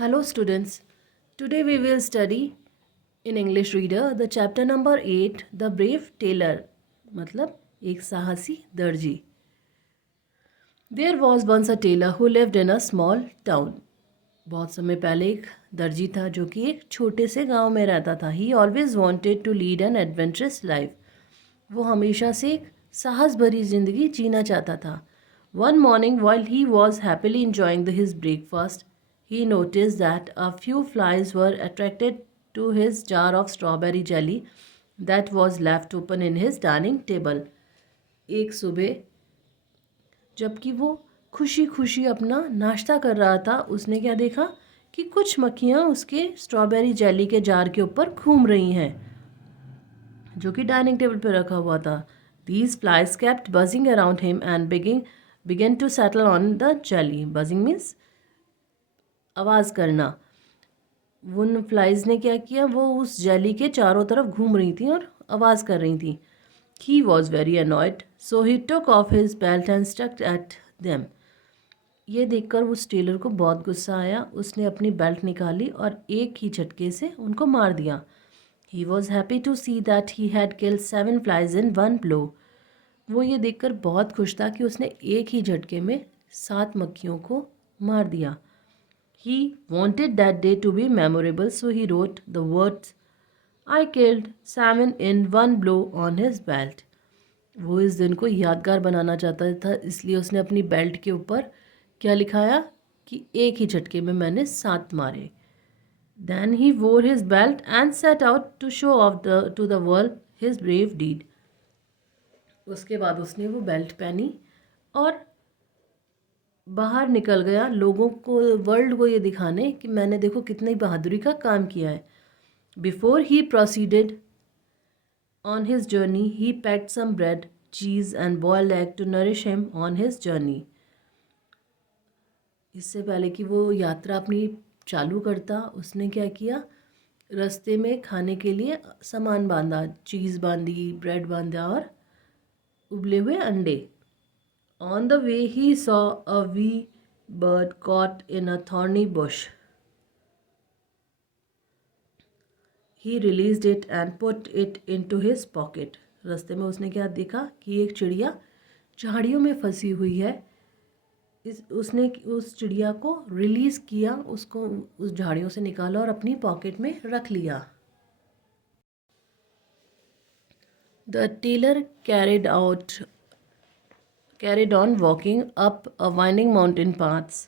Hello students. Today we will study in English Reader the chapter number 8 The Brave Tailor मतलब एक साहसी दर्जी. There was once a tailor who lived in a small town. बहुत समय पहले एक दर्जी था जो कि एक छोटे से गांव में रहता था. He always wanted to lead an adventurous life. वो हमेशा से एक साहस भरी जिंदगी जीना चाहता था. One morning while he was happily enjoying his breakfast, he noticed that a few flies were attracted to his jar of strawberry jelly that was left open in his dining table. एक सुबह जबकि वो खुशी खुशी अपना नाश्ता कर रहा था, उसने क्या देखा कि कुछ मक्खियाँ उसके स्ट्रॉबेरी जेली के जार के ऊपर घूम रही हैं जो कि डाइनिंग टेबल पर रखा हुआ था. These flies kept buzzing around him and began to settle on the jelly. Buzzing means आवाज़ करना. उन फ्लाइज ने क्या किया, वो उस जेली के चारों तरफ घूम रही थी और आवाज़ कर रही थी. He was very annoyed, so he took off his belt and struck at them. ये देखकर उस टेलर को बहुत गुस्सा आया. उसने अपनी बेल्ट निकाली और एक ही झटके से उनको मार दिया. He was happy to see that he had killed 7 flies in one blow. वो ये देखकर बहुत खुश था कि उसने एक ही झटके में 7 मक्खियों को मार दिया. He wanted that day to be memorable, so he wrote the words I killed 7 in one blow on his belt. वो इस दिन को यादगार बनाना चाहता था, इसलिए उसने अपनी बेल्ट के ऊपर क्या लिखाया कि एक ही झटके में मैंने 7 मारे. Then he wore his belt and set out to show off to the world his brave deed. उसके बाद उसने वो बेल्ट पहनी और बाहर निकल गया लोगों को, वर्ल्ड को ये दिखाने कि मैंने देखो कितनी बहादुरी का काम किया है. Before he proceeded on his journey he packed some bread, cheese and boiled egg to nourish him on his journey. इससे पहले कि वो यात्रा अपनी चालू करता, उसने क्या किया, रास्ते में खाने के लिए सामान बांधा, चीज़ बांधी, ब्रेड बांधा और उबले हुए अंडे. On the way he saw a wee bird caught in a thorny bush. He released it and put it into his pocket. रास्ते में उसने क्या देखा कि एक चिड़िया झाड़ियों में फंसी हुई है. उसने उस चिड़िया को रिलीज़ किया, उसको उस झाड़ियों से निकाला और अपनी पॉकेट में रख लिया. The tailor carried on walking up a winding mountain paths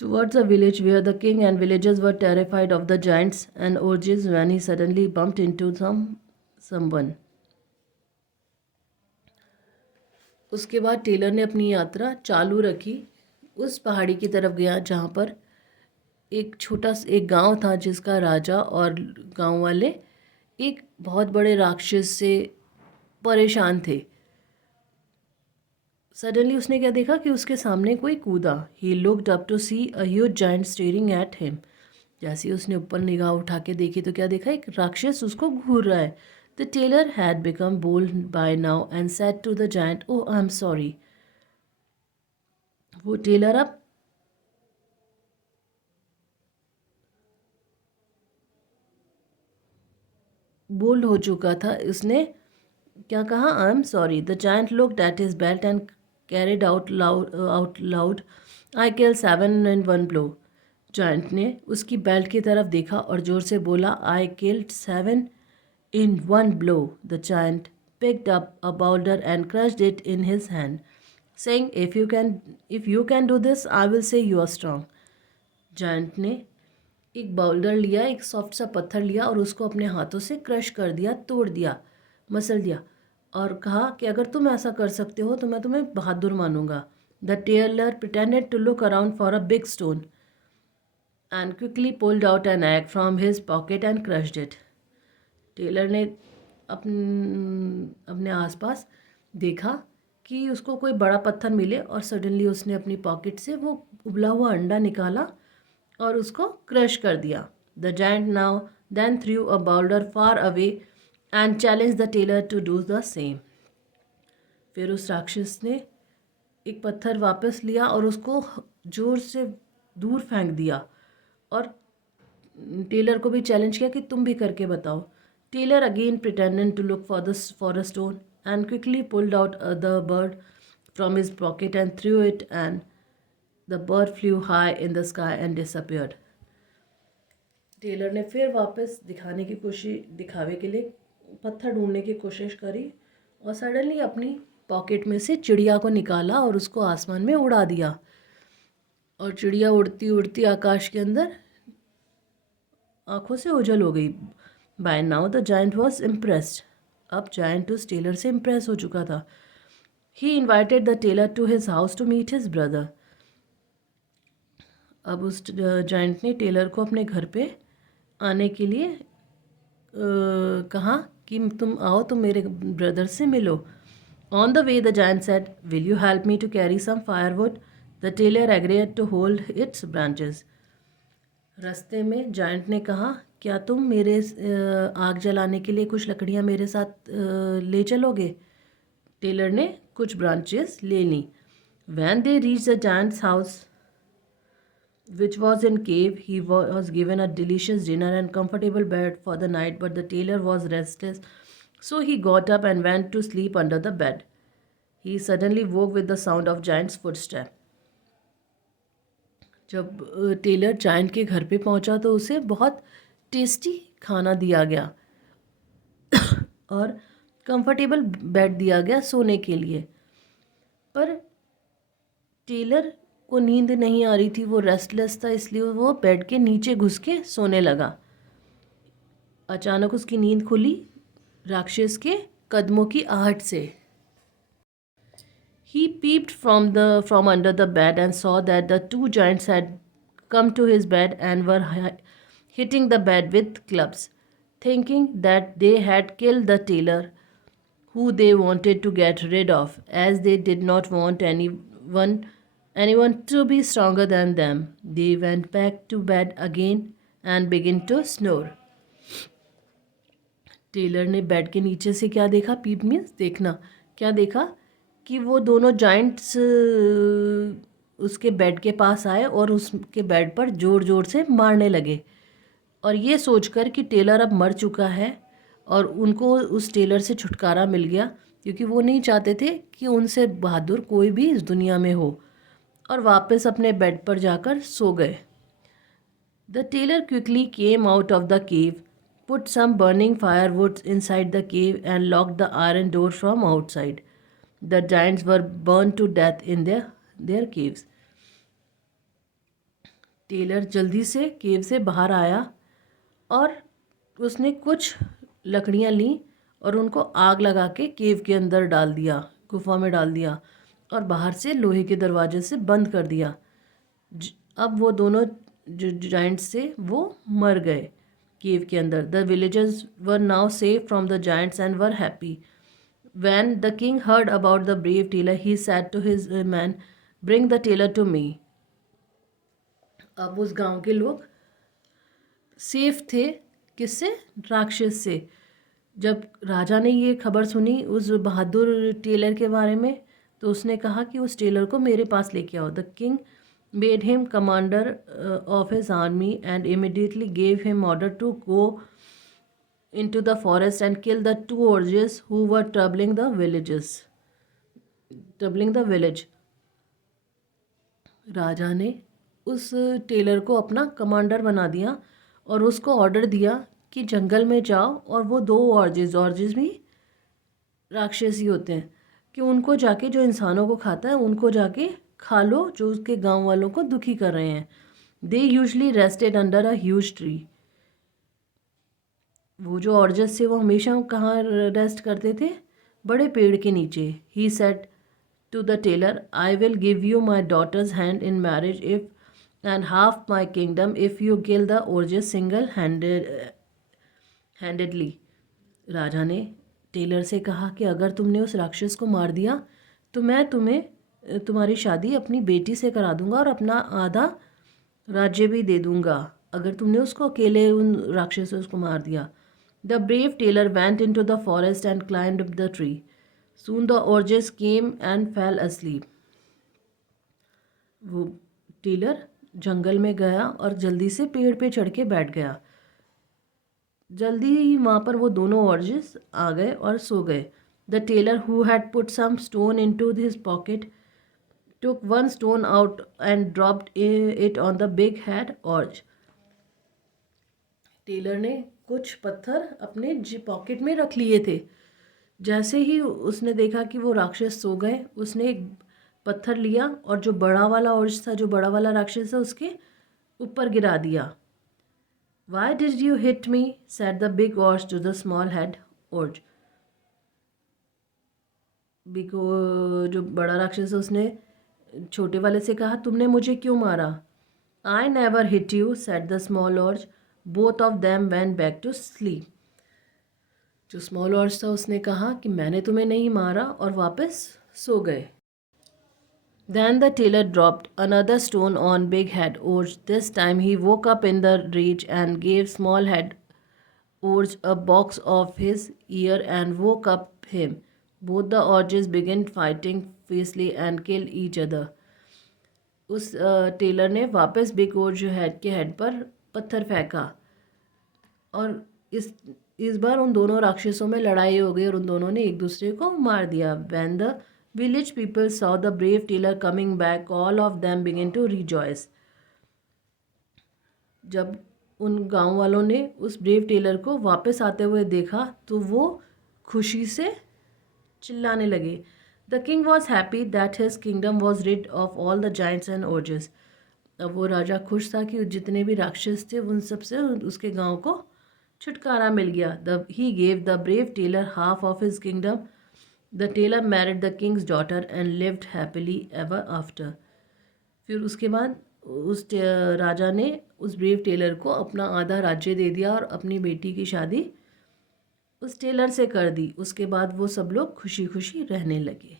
towards a village where the king and villagers were terrified of the giants and orgies when he suddenly bumped into someone. उसके बाद Taylor ने अपनी यात्रा चालू रखी. उस पहाड़ी की तरफ गया जहाँ पर एक गांव था जिसका राजा और गांव वाले एक बहुत बड़े राक्षस से परेशान थे. सडनली उसने क्या देखा कि उसके सामने कोई कूदा. He looked up to see a huge giant staring at him. जैसे ही उसने ऊपर निगाह उठा के देखी तो क्या देखा, एक राक्षस उसको घूर रहा है. The tailor had become bold by now and said to the giant, oh I am sorry. वो टेलर अब बोल्ड हो चुका था. उसने क्या कहा, I am sorry. The giant looked at his belt and carried out loud, I killed 7 in one blow. Giant ने उसकी बेल्ट की तरफ देखा और जोर से बोला, I killed 7 in one blow. The giant picked up a boulder and crushed it in his hand, saying, if you can do this, I will say you are strong. Giant ने एक Boulder लिया, एक soft सा पत्थर लिया और उसको अपने हाथों से क्रश कर दिया, तोड़ दिया, मसल दिया और कहा कि अगर तुम ऐसा कर सकते हो तो मैं तुम्हें बहादुर मानूंगा. The tailor pretended to look around for a big stone and quickly pulled out an egg from his pocket and crushed it. Tailor ने अपने आसपास देखा कि उसको कोई बड़ा पत्थर मिले और सडनली उसने अपनी पॉकेट से वो उबला हुआ अंडा निकाला और उसको क्रश कर दिया. The giant now then threw a boulder far away and challenge the tailor to do the same. फिर उस राक्षस ने एक पत्थर वापस लिया और उसको जोर से दूर फेंक दिया और टेलर को भी चैलेंज किया कि तुम भी करके बताओ. Tailor again pretended to look for a stone and quickly pulled out the bird from his pocket and threw it, and the bird flew high in the sky and disappeared. Tailor ने फिर वापस दिखावे के लिए पत्थर ढूंढने की कोशिश करी और सडनली अपनी पॉकेट में से चिड़िया को निकाला और उसको आसमान में उड़ा दिया. और चिड़िया उड़ती उड़ती आकाश के अंदर आंखों से ओझल हो गई. By now the giant was impressed. अब जायंट उस टेलर से इम्प्रेस हो चुका था. He invited the tailor to his house to meet his brother. अब उस जायंट ने टेलर को अपने घर पे आने के लिए कहा कि तुम आओ, तुम मेरे ब्रदर से मिलो. On the way the giant said, will you help me to carry some firewood. The tailor agreed to hold its branches. रास्ते में जायंट ने कहा, क्या तुम मेरे आग जलाने के लिए कुछ लकड़ियाँ मेरे साथ ले चलोगे. टेलर ने कुछ ब्रांचेस ले ली. When they reach the giant's house which was in cave, he was given a delicious dinner and comfortable bed for the night, but the tailor was restless, so he got up and went to sleep under the bed. He suddenly woke with the sound of giant's footstep. जब Taylor giant के घर पे पहुंचा तो उसे बहुत tasty खाना दिया गया और कंफर्टेबल बेड दिया गया सोने के लिए. पर टेलर को नींद नहीं आ रही थी, वो रेस्टलेस था, इसलिए वो बेड के नीचे घुस के सोने लगा. अचानक उसकी नींद खुली राक्षस के कदमों की आहट से. He peeped from under the bed and saw that the two giants had come to his bed and were hitting the bed with clubs, thinking that they had killed the tailor, who they wanted to get rid of, as they did not want anyone to be stronger than them. They went back to bed again and began to snore. Tailor ने bed के नीचे से क्या देखा. पीप means देखना. क्या देखा कि वो दोनों जाइंट्स उसके बेड के पास आए और उसके बेड पर ज़ोर ज़ोर से मारने लगे. और ये सोचकर कि टेलर अब मर चुका है और उनको उस टेलर से छुटकारा मिल गया, क्योंकि वो नहीं चाहते थे कि उनसे बहादुर कोई भी इस दुनिया में हो, और वापस अपने बेड पर जाकर सो गए. The tailor quickly came out of the cave, put some burning firewood inside the cave and lock the iron door from outside. The giants were burn to death in their caves. Tailor जल्दी से केव से बाहर आया और उसने कुछ लकड़ियाँ ली और उनको आग लगा के केव के अंदर डाल दिया, गुफा में डाल दिया, और बाहर से लोहे के दरवाजे से बंद कर दिया. अब वो दोनों जो जाइंट्स थे वो मर गए केव के अंदर. The villagers were now safe from the giants and were happy. When the king heard about the brave tailor, he said to his man, bring the tailor to me. अब उस गांव के लोग सेफ थे. किससे? राक्षस से. जब राजा ने ये खबर सुनी उस बहादुर टेलर के बारे में, तो उसने कहा कि उस टेलर को मेरे पास लेके आओ. The king made him commander of his army and immediately gave him order to go into the forest and kill the two orgies who were troubling the village. राजा ने उस टेलर को अपना कमांडर बना दिया और उसको ऑर्डर दिया कि जंगल में जाओ और वो दो ऑर्जिस भी राक्षस ही होते हैं, कि उनको जाके, जो इंसानों को खाता है उनको जाके खा लो, जो उसके गांव वालों को दुखी कर रहे हैं. They usually rested under a huge tree. वो जो ऑर्जस थे वो हमेशा कहाँ रेस्ट करते थे? बड़े पेड़ के नीचे. He said to the tailor, I will give you my daughter's hand in marriage if and half my kingdom if you kill the ogres single handedly. राजा ने टेलर से कहा कि अगर तुमने उस राक्षस को मार दिया तो मैं तुम्हारी शादी अपनी बेटी से करा दूंगा और अपना आधा राज्य भी दे दूंगा, अगर तुमने उसको अकेले उन राक्षसों को मार दिया. The brave tailor went into the forest and climbed up the tree. Soon the orgies came and fell asleep. वो टेलर जंगल में गया और जल्दी से पेड़ पे चढ़ के बैठ गया। जल्दी ही वहाँ पर वो दोनों ऑर्जेस आ गए और सो गए। The tailor who had put some stone into his pocket took one stone out and dropped it on the big head orge. Tailor ने कुछ पत्थर अपने पॉकेट में रख लिए थे। जैसे ही उसने देखा कि वो राक्षस सो गए, उसने एक पत्थर लिया और जो बड़ा वाला ऑर्ज था, जो बड़ा वाला राक्षस था, उसके ऊपर गिरा दिया। Why did you hit me? said the big orge to the small head orge. जो बड़ा राक्षस है उसने छोटे वाले से कहा, तुमने मुझे क्यों मारा? I never hit you, said the small orge. Both of them went back to sleep. जो स्मॉल ऑर्ज था उसने कहा कि मैंने तुम्हें नहीं मारा और वापस सो गए। Then the tailor dropped another stone on big head orge. This time he woke up in the rage and gave small head orge a box of his ear and woke up him. Both the orges began fighting fiercely and killed each other. उस Taylor ने वापस big ऑर्ज के head पर पत्थर फेंका और इस बार उन दोनों राक्षसों में लड़ाई हो गई और उन दोनों ने एक दूसरे को मार दिया। When the village people saw the brave tailor coming back, all of them began to rejoice. जब उन गांव वालों ने उस ब्रेव टेलर को वापस आते हुए देखा तो वो खुशी से चिल्लाने लगे। The king was happy that his kingdom was rid of all the giants and orges. अब वो राजा खुश था कि जितने भी राक्षस थे उन सब से उसके गांव को छुटकारा मिल गया। He gave the brave tailor half of his kingdom. The tailor married the king's daughter and lived happily ever after. फिर उसके बाद उस राजा ने उस ब्रेव टेलर को अपना आधा राज्य दे दिया और अपनी बेटी की शादी उस टेलर से कर दी। उसके बाद वो सब लोग खुशी खुशी रहने लगे।